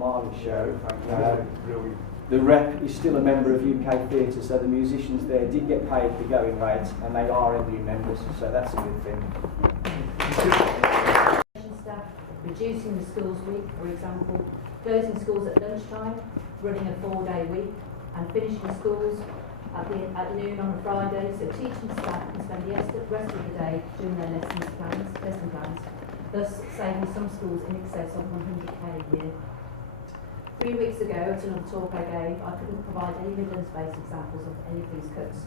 Marley show. Brilliant. The rep is still a member of UK Theatre, so the musicians there did get paid the going rate, and they are MD members, so that's a good thing. Staff reducing the schools week, for example, closing schools at lunchtime, running a 4-day week, and finishing schools at noon on a Friday, so teaching staff can spend the rest of the day doing their lesson plans, thus saving some schools in excess of 100k a year. 3 weeks ago, at another talk I gave, I couldn't provide any evidence-based examples of any of these cuts.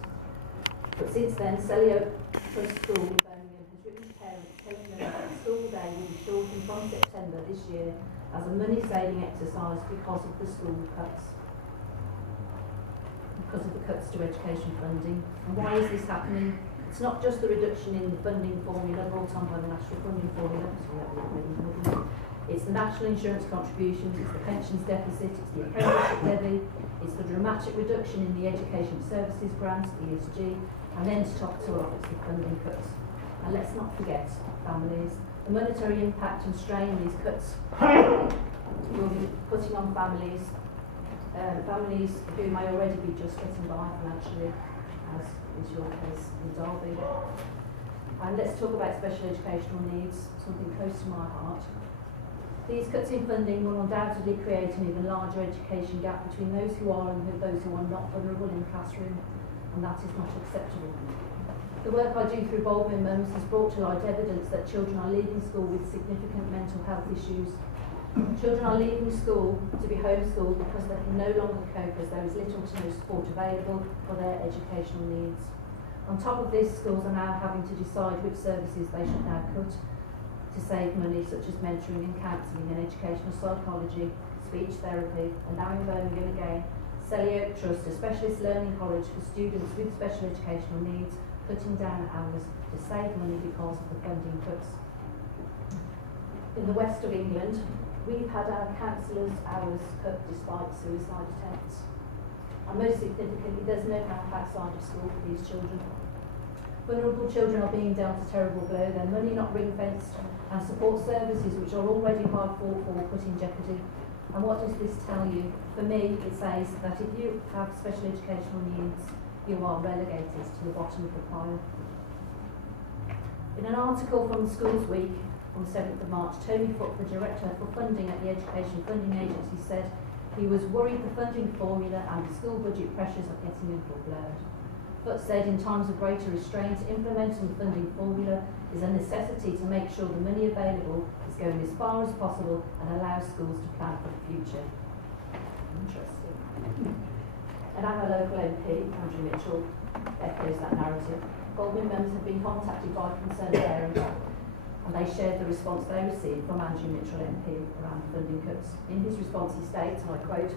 But since then, Celio Trust School in Birmingham has written to parents telling them that the school day will be shortened from September this year as a money-saving exercise because of the school cuts. Because of the cuts to education funding. And why is this happening? It's not just the reduction in the funding formula brought on by the National Funding Formula, it's the national insurance contributions, it's the pensions deficit, it's the apprenticeship levy, it's the dramatic reduction in the education services grants, the ESG, and then to top it all off, it's the funding cuts. And let's not forget families. The monetary impact and strain these cuts will be putting on families, families who may already be just getting by financially, as is your case in Derby. And let's talk about special educational needs, something close to my heart. These cuts in funding will undoubtedly create an even larger education gap between those who are and those who are not vulnerable in the classroom, and that is not acceptable. The work I do through Birmingham Mums has brought to light evidence that children are leaving school with significant mental health issues. Children are leaving school to be homeschooled because they can no longer cope as there is little to no support available for their educational needs. On top of this, schools are now having to decide which services they should now cut to save money, such as mentoring and counselling and educational psychology, speech therapy, and now in Birmingham again, Celio Trust, a specialist learning college for students with special educational needs, cutting down hours to save money because of the funding cuts. In the west of England, we've had our counsellors' hours cut despite suicide attempts. And most significantly, there's no help outside of school for these children. Vulnerable children are being dealt a terrible blow, their money not ring-fenced, and support services which are already hard fought for put in jeopardy. And what does this tell you? For me, it says that if you have special educational needs, you are relegated to the bottom of the pile. In an article from the Schools Week on the 7th of March, Tony Foote, the Director for Funding at the Education Funding Agency, said he was worried the funding formula and the school budget pressures are getting a little blurred. Foote said in times of greater restraint, implementing the funding formula is a necessity to make sure the money available is going as far as possible and allows schools to plan for the future. Interesting. And our local MP, Andrew Mitchell, echoes that narrative. Birmingham Mums have been contacted by concerned parents and they shared the response they received from Andrew Mitchell MP around funding cuts. In his response he states, and I quote,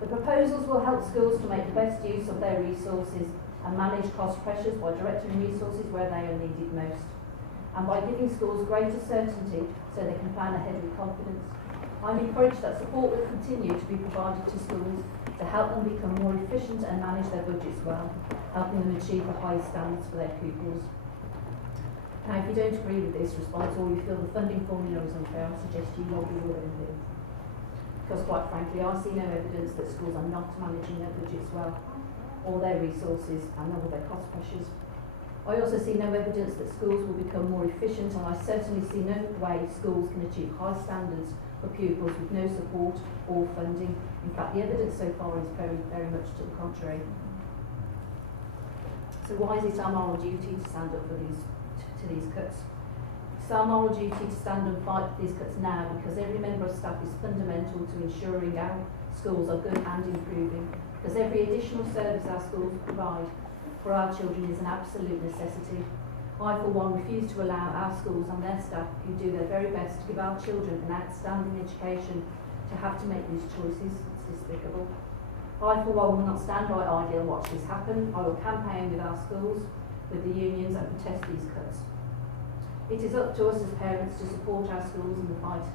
"The proposals will help schools to make the best use of their resources and manage cost pressures by directing resources where they are needed most, and by giving schools greater certainty so they can plan ahead with confidence. I'm encouraged that support will continue to be provided to schools to help them become more efficient and manage their budgets well, helping them achieve the highest standards for their pupils." Now, if you don't agree with this response or you feel the funding formula is unfair, I suggest you log your own view. Because quite frankly, I see no evidence that schools are not managing their budgets well, all their resources and all their cost pressures. I also see no evidence that schools will become more efficient, and I certainly see no way schools can achieve high standards for pupils with no support or funding. In fact, the evidence so far is very, very much to the contrary. So why is it our moral duty to stand up for these cuts? It's our moral duty to stand and fight for these cuts now, because every member of staff is fundamental to ensuring our schools are good and improving, because every additional service our schools provide for our children is an absolute necessity. I, for one, refuse to allow our schools and their staff, who do their very best to give our children an outstanding education, to have to make these choices. It's despicable. I, for one, will not stand by idly and watch this happen. I will campaign with our schools, with the unions, and protest these cuts. It is up to us as parents to support our schools in the fight.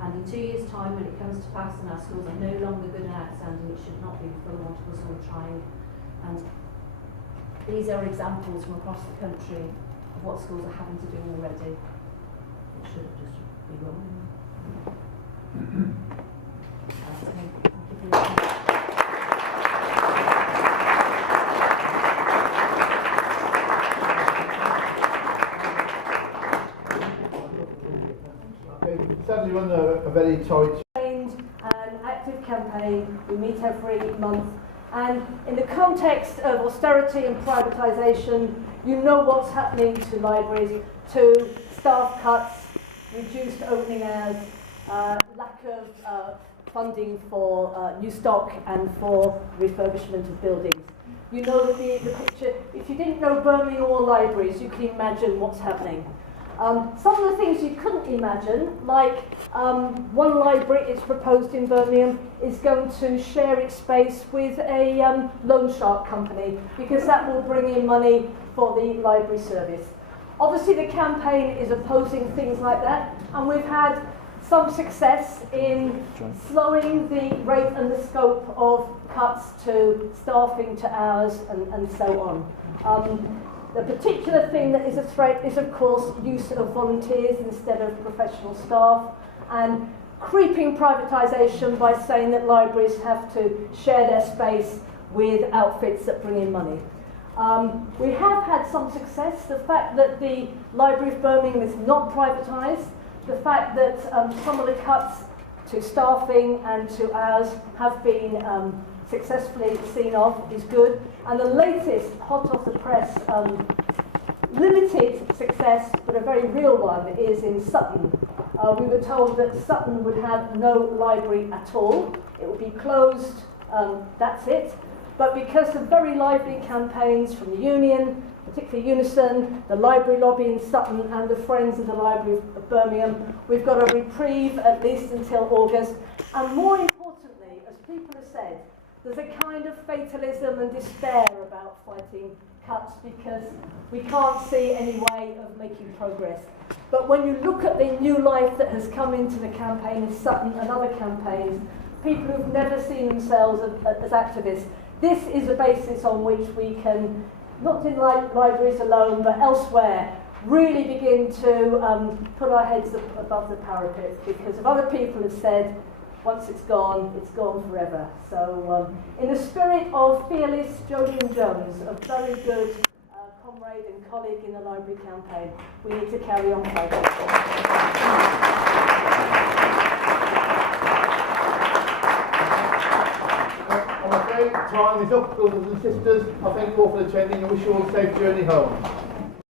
And in 2 years' time, when it comes to pass and our schools are no longer good and outstanding, it should not be for the want of us all trying. And these are examples from across the country of what schools are having to do already. It should have just been wrong. sadly run a very tight. An active campaign. We meet every month, and in the context of austerity and privatisation, you know what's happening to libraries, to staff cuts, reduced opening hours, lack of funding for new stock and for refurbishment of buildings. You know that the picture, if you didn't know Birmingham or libraries, you can imagine what's happening. Some of the things you couldn't imagine, like one library, it's proposed in Birmingham, is going to share its space with a loan shark company, because that will bring in money for the library service. Obviously the campaign is opposing things like that, and we've had some success in slowing the rate and the scope of cuts to staffing, to hours, and so on. The particular thing that is a threat is, of course, use of volunteers instead of professional staff, and creeping privatisation by saying that libraries have to share their space with outfits that bring in money. We have had some success. The fact that the Library of Birmingham is not privatised, the fact that some of the cuts to staffing and to hours have been successfully seen off is good. And the latest, hot off the press, limited success, but a very real one, is in Sutton. We were told that Sutton would have no library at all. It would be closed, that's it. But because of very lively campaigns from the union, particularly Unison, the library lobby in Sutton and the Friends of the Library of Birmingham, we've got a reprieve at least until August. And more importantly, as people have said, there's a kind of fatalism and despair about fighting cuts because we can't see any way of making progress. But when you look at the new life that has come into the campaign in Sutton and other campaigns, people who've never seen themselves as activists, this is a basis on which we can, not in libraries alone, but elsewhere, really begin to put our heads above the parapet, because if other people have said, once it's gone forever. So in the spirit of fearless Jodie Jones, a very good comrade and colleague in the library campaign, we need to carry on fighting. I'm afraid time is up, brothers and sisters. I thank you all for attending and wish you all a safe journey home.